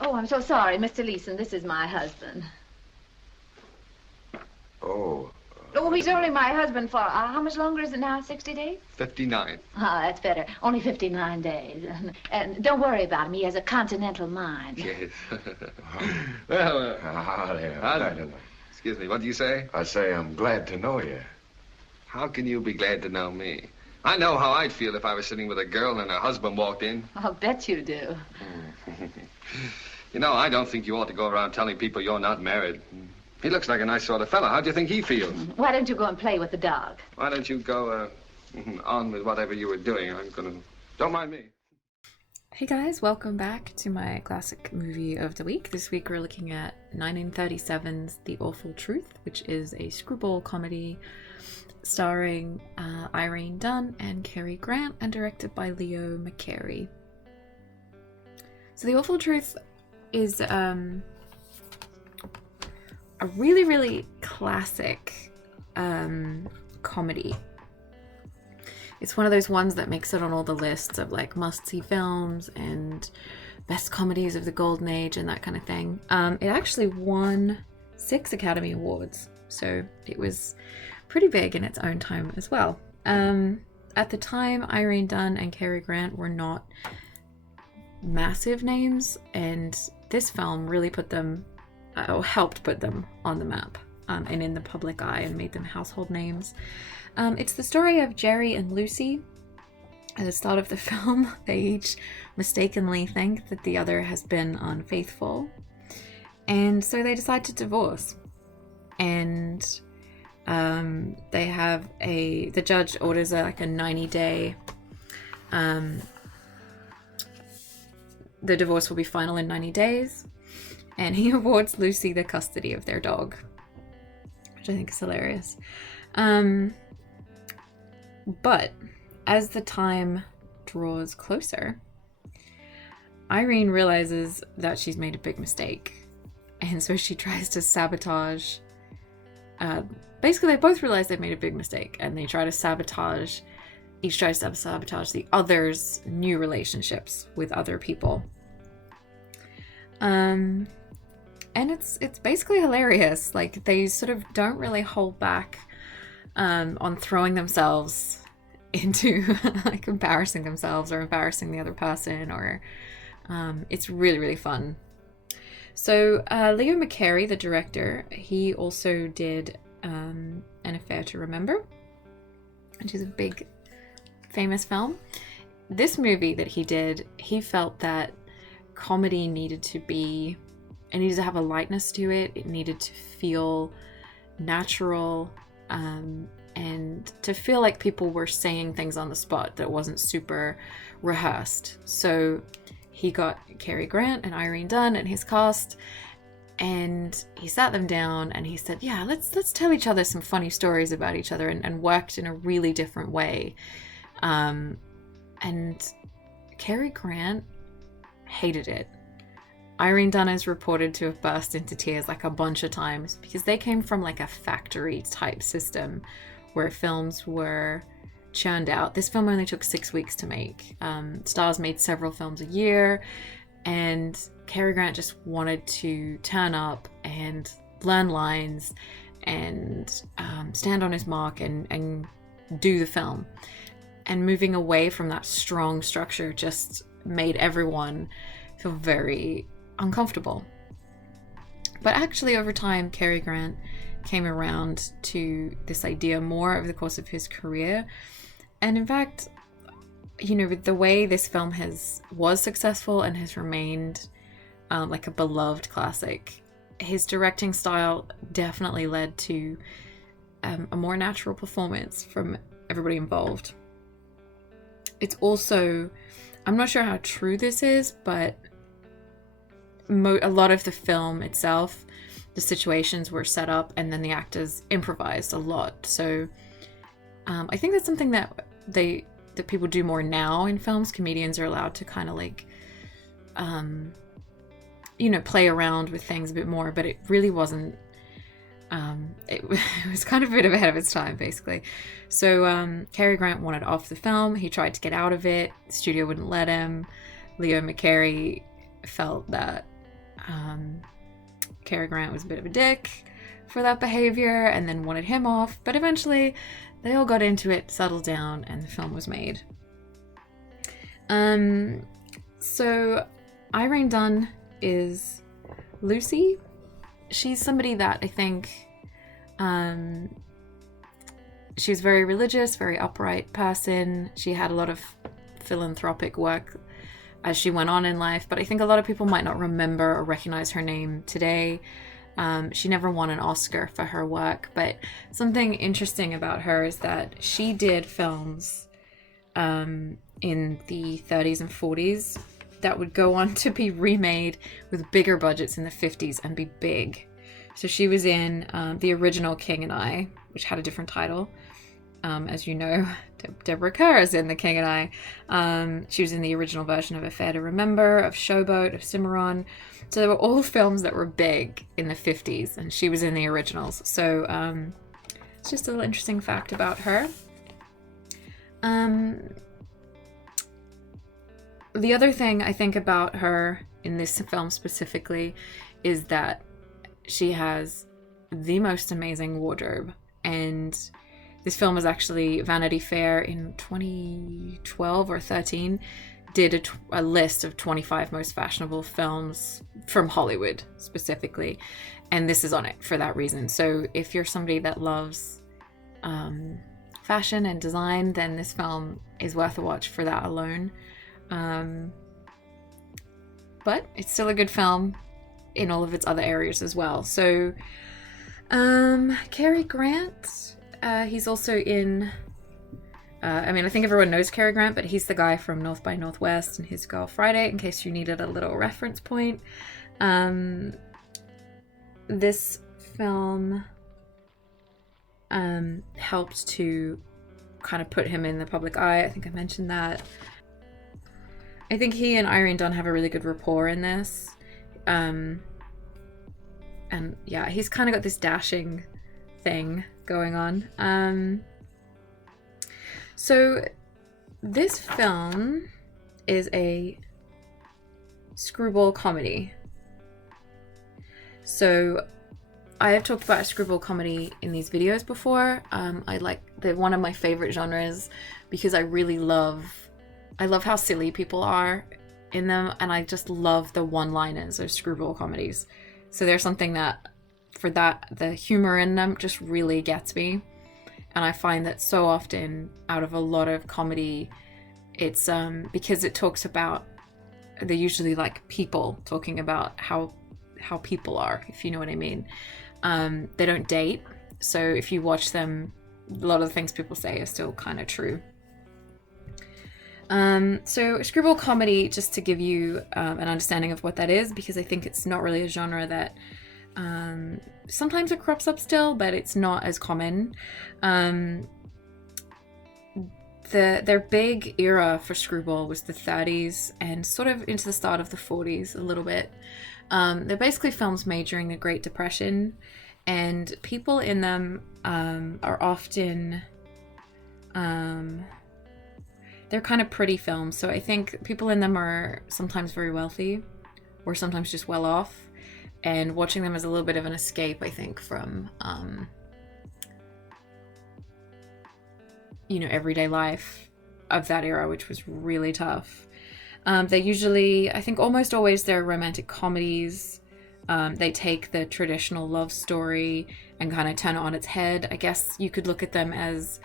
Oh, I'm so sorry, Mr. Leeson. This is my husband. Oh. Oh, he's only my husband for, how much longer is it now? 60 days? 59. Ah, that's better. Only 59 days. And don't worry about him. He has a continental mind. Yes. Excuse me, what do you say? I say I'm glad to know you. How can you be glad to know me? I know how I'd feel if I was sitting with a girl and her husband walked in. I'll bet you do. You know, I don't think you ought to go around telling people you're not married. He looks like a nice sort of fellow. How do you think he feels? Why don't you go and play with the dog? Why don't you go on with whatever you were doing? Don't mind me. Hey guys, welcome back to my classic movie of the week. This week we're looking at 1937's The Awful Truth, which is a screwball comedy starring Irene Dunne and Cary Grant and directed by Leo McCarey. So The Awful Truth is a really, really classic comedy. It's one of those ones that makes it on all the lists of like must-see films and best comedies of the golden age and that kind of thing. It actually won 6 Academy Awards, so it was pretty big in its own time as well. At the time, Irene Dunne and Cary Grant were not massive names, and this film really put them, helped put them on the map and in the public eye and made them household names. It's the story of Jerry and Lucy. At the start of the film, they each mistakenly think that the other has been unfaithful, and so they decide to divorce. And they have the judge orders a 90-day, the divorce will be final in 90 days, and he awards Lucy the custody of their dog, which I think is hilarious. But as the time draws closer, Irene realizes that she's made a big mistake, and so she tries to sabotage. Basically, they both realize they've made a big mistake, and they try to sabotage. Each tries to sabotage the other's new relationships with other people. And it's basically hilarious. Like, they sort of don't really hold back on throwing themselves into like embarrassing themselves or embarrassing the other person, or it's really, really fun. So Leo McCarey, the director, he also did An Affair to Remember, which is a big famous film. This movie that he did, he felt that comedy needed to have a lightness to it. It needed to feel natural, and to feel like people were saying things on the spot that wasn't super rehearsed. So he got Cary Grant and Irene Dunne and his cast, and he sat them down and he said, yeah, let's tell each other some funny stories about each other, and worked in a really different way. And Cary Grant hated it. Irene Dunne is reported to have burst into tears like a bunch of times, because they came from like a factory type system where films were churned out. This film only took 6 weeks to make. Stars made several films a year, and Cary Grant just wanted to turn up and learn lines and stand on his mark and do the film. And moving away from that strong structure just made everyone feel very uncomfortable. But actually, over time, Cary Grant came around to this idea more over the course of his career. And in fact, with the way this film was successful and has remained like a beloved classic, his directing style definitely led to a more natural performance from everybody involved. It's also, I'm not sure how true this is, but a lot of the film itself, the situations were set up and then the actors improvised a lot. So I think that's something that people do more now in films. Comedians are allowed to kind of like play around with things a bit more, but it really wasn't. It was kind of a bit ahead of its time, basically. So Cary Grant wanted off the film. He tried to get out of it. The studio wouldn't let him. Leo McCarey felt that Cary Grant was a bit of a dick for that behavior and then wanted him off, but eventually they all got into it, settled down, and the film was made. So Irene Dunne is Lucy. She's somebody that I think she was very religious, very upright person. She had a lot of philanthropic work as she went on in life, but I think a lot of people might not remember or recognize her name today. She never won an Oscar for her work, but something interesting about her is that she did films in the 30s and 40s that would go on to be remade with bigger budgets in the 50s and be big. So she was in the original King and I, which had a different title. As you know, Deborah Kerr is in The King and I. She was in the original version of Affair to Remember, of Showboat, of Cimarron. So they were all films that were big in the 50s, and she was in the originals. So it's just a little interesting fact about her. The other thing I think about her in this film specifically is that she has the most amazing wardrobe, and this film was actually Vanity Fair in 2012 or 13 did a list of 25 most fashionable films from Hollywood specifically, and this is on it for that reason. So if you're somebody that loves fashion and design, then this film is worth a watch for that alone. But it's still a good film in all of its other areas as well. So Cary Grant, he's also in I think everyone knows Cary Grant, but he's the guy from North by Northwest and His Girl Friday, in case you needed a little reference point. This film helped to kind of put him in the public eye. I think I mentioned that. I think he and Irene Dunne have a really good rapport in this. And yeah, he's kind of got this dashing thing going on. So this film is a screwball comedy. So I have talked about a screwball comedy in these videos before. They're one of my favorite genres because I love how silly people are in them, and I just love the one-liners of screwball comedies. So there's something that, for that, the humor in them just really gets me. And I find that so often out of a lot of comedy, it's because it talks about, they're usually like people talking about how people are, if you know what I mean. They don't date, so if you watch them, a lot of the things people say are still kind of true. So screwball comedy, just to give you an understanding of what that is, because I think it's not really a genre that sometimes it crops up still, but it's not as common. Their big era for screwball was the 30s and sort of into the start of the 40s a little bit. They're basically films made during the Great Depression, and people in them are often they're kind of pretty films. So I think people in them are sometimes very wealthy or sometimes just well off, and watching them is a little bit of an escape, I think, from everyday life of that era, which was really tough. They usually, I think almost always, they're romantic comedies. They take the traditional love story and kind of turn it on its head. I guess you could look at them as,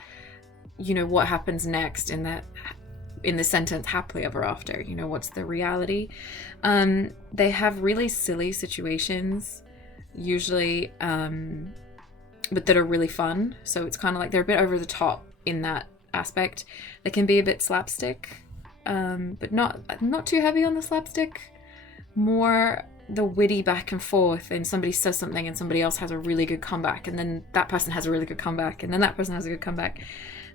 what happens next in the sentence happily ever after, what's the reality. They have really silly situations usually, but that are really fun. So it's kind of like they're a bit over the top in that aspect. They can be a bit slapstick, but not too heavy on the slapstick, more the witty back and forth, and somebody says something and somebody else has a really good comeback, and then that person has a really good comeback, and then that person has a good comeback.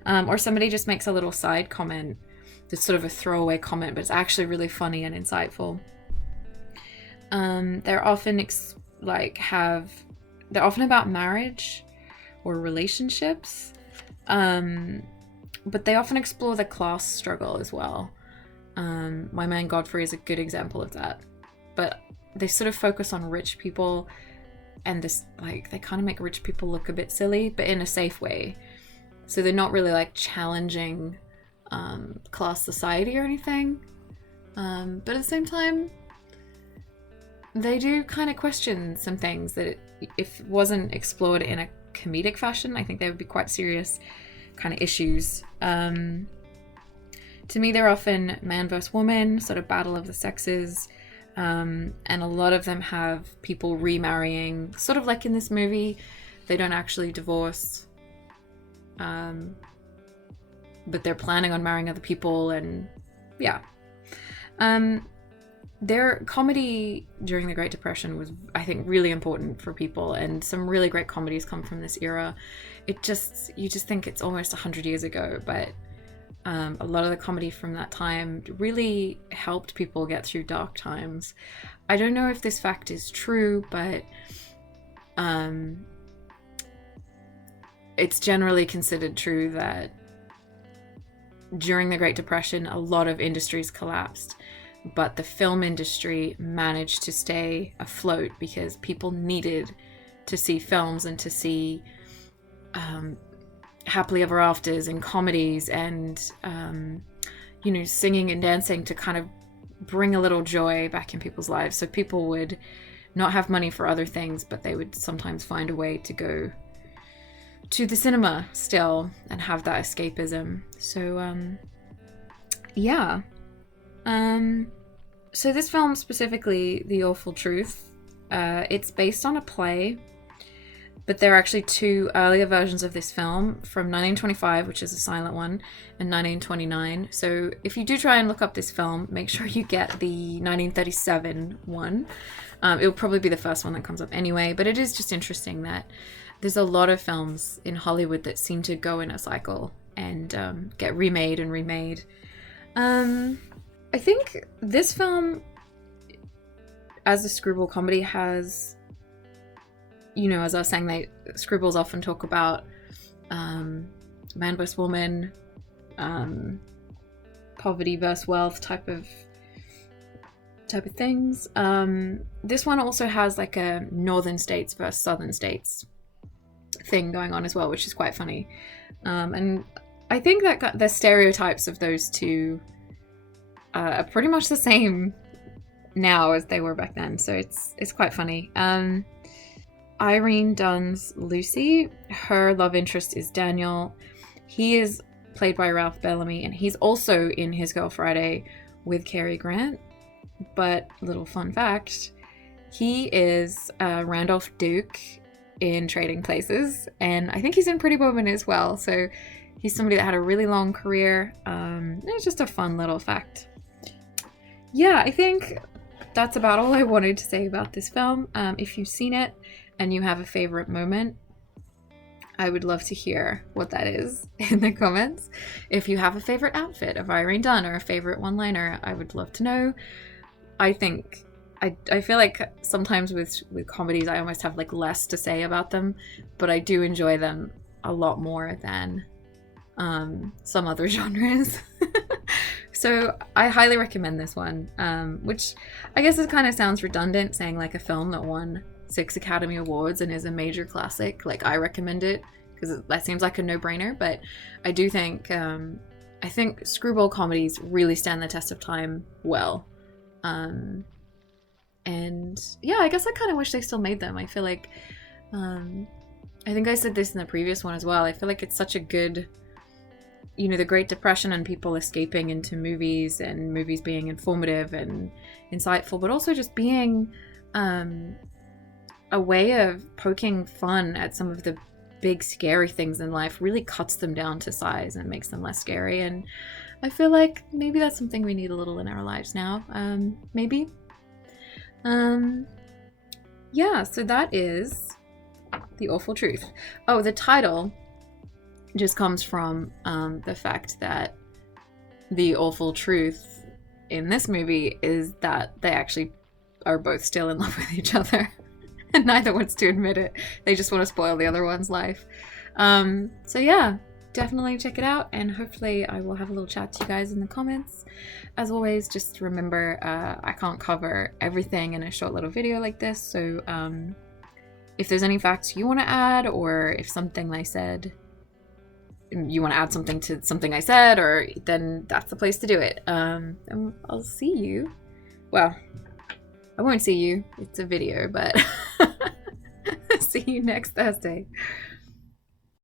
Or somebody just makes a little side comment that's sort of a throwaway comment, but it's actually really funny and insightful. They're often they're often about marriage or relationships, but they often explore the class struggle as well. My Man Godfrey is a good example of that. But they sort of focus on rich people, and this, like, they kind of make rich people look a bit silly, but in a safe way. So they're not really like challenging class society or anything. But at the same time, they do kind of question some things that if it wasn't explored in a comedic fashion, I think they would be quite serious kind of issues. To me, they're often man versus woman, sort of battle of the sexes. And a lot of them have people remarrying, sort of like in this movie. They don't actually divorce, but they're planning on marrying other people, and yeah. Their comedy during the Great Depression was, I think, really important for people, and some really great comedies come from this era. You just think it's almost 100 years ago, but a lot of the comedy from that time really helped people get through dark times. I don't know if this fact is true, but it's generally considered true that during the Great Depression, a lot of industries collapsed, but the film industry managed to stay afloat because people needed to see films and to see happily ever afters and comedies and singing and dancing to kind of bring a little joy back in people's lives. So people would not have money for other things, but they would sometimes find a way to go to the cinema still and have that escapism. So so this film specifically, The Awful Truth, it's based on a play, but there are actually two earlier versions of this film from 1925, which is a silent one, and 1929. So if you do try and look up this film, make sure you get the 1937 one. It'll probably be the first one that comes up anyway, but it is just interesting that there's a lot of films in Hollywood that seem to go in a cycle and get remade and remade. I think this film, as a screwball comedy, has, as I was saying, screwballs often talk about man versus woman, poverty versus wealth type of things. This one also has like a northern states versus southern states thing going on as well, which is quite funny. And I think that the stereotypes of those two are pretty much the same now as they were back then, so it's quite funny. Irene Dunne's Lucy, her love interest is Daniel. He is played by Ralph Bellamy, and he's also in His Girl Friday with Cary Grant. But little fun fact, he is Randolph Duke in Trading Places, and I think he's in Pretty Woman as well. So he's somebody that had a really long career. It's just a fun little fact. Yeah, I think that's about all I wanted to say about this film. If you've seen it and you have a favorite moment, I would love to hear what that is in the comments. If you have a favorite outfit of Irene Dunne or a favorite one-liner, I would love to know. I think I feel like sometimes with comedies I almost have like less to say about them, but I do enjoy them a lot more than some other genres. So I highly recommend this one, which I guess it kind of sounds redundant saying like a film that won 6 Academy Awards and is a major classic. Like, I recommend it because that seems like a no-brainer, but I do think I think screwball comedies really stand the test of time well. And yeah, I guess I kind of wish they still made them. I feel like I think I said this in the previous one as well. I feel like it's such a good, the Great Depression and people escaping into movies and movies being informative and insightful, but also just being a way of poking fun at some of the big scary things in life, really cuts them down to size and makes them less scary. And I feel like maybe that's something we need a little in our lives now. Maybe. Yeah, so that is The Awful Truth. Oh, the title just comes from the fact that the awful truth in this movie is that they actually are both still in love with each other. And neither wants to admit it. They just want to spoil the other one's life. So yeah, definitely check it out, and hopefully I will have a little chat to you guys in the comments. As always, just remember, I can't cover everything in a short little video like this, so if there's any facts you want to add, or if something I said, you want to add something to something I said, or then that's the place to do it. And I'll see you. Well, I won't see you. It's a video, but see you next Thursday.